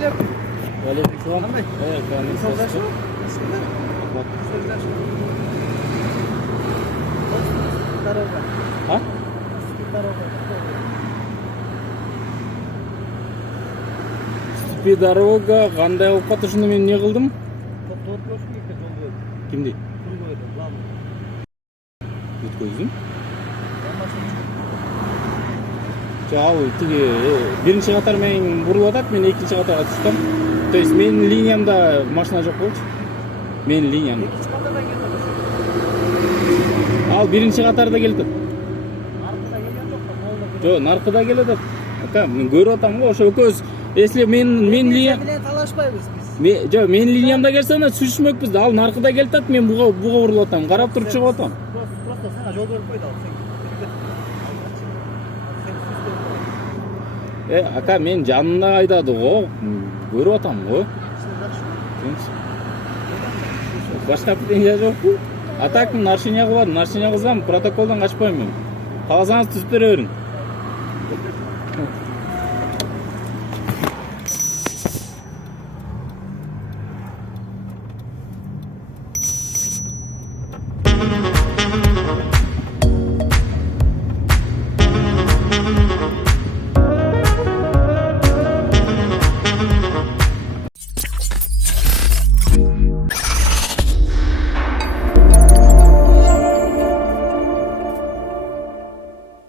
алейкум. Алейкум салам. Кандай? Степи дорога кандай алып калды, ошондо мен эмне кылдым? Кимди? Круговойго, Главный. Өткөздүм. Ал тиги биринчи катар менен бурулуп атат, мен экинчи катарга түштүм. То есть менин линиямда машина жок болчу. Менин линиямда. Экинчи катардан келди. Ал биринчи катарда келди. Наркыда келген жок да, молдо. Жок, наркыда келет. Ака, мен көрүп атам го, ошо экөөбүз. Если мен линия менен талашпайбыз биз. Жок, менин линиямда келсе анда сүйлөшмөкпүз. Ал наркыда келет, мен буга бурулуп атам. Карап туруп чыгып атам. Просто сага жол берип койду ал. Ака, мен жанында айдады го. Көрүп атам го. Башка претензия жокпу? А так нарушение кылбадым. Нарушение кылсам протоколдон качпайм мен. Кааласаңыз түзүп бере бериң.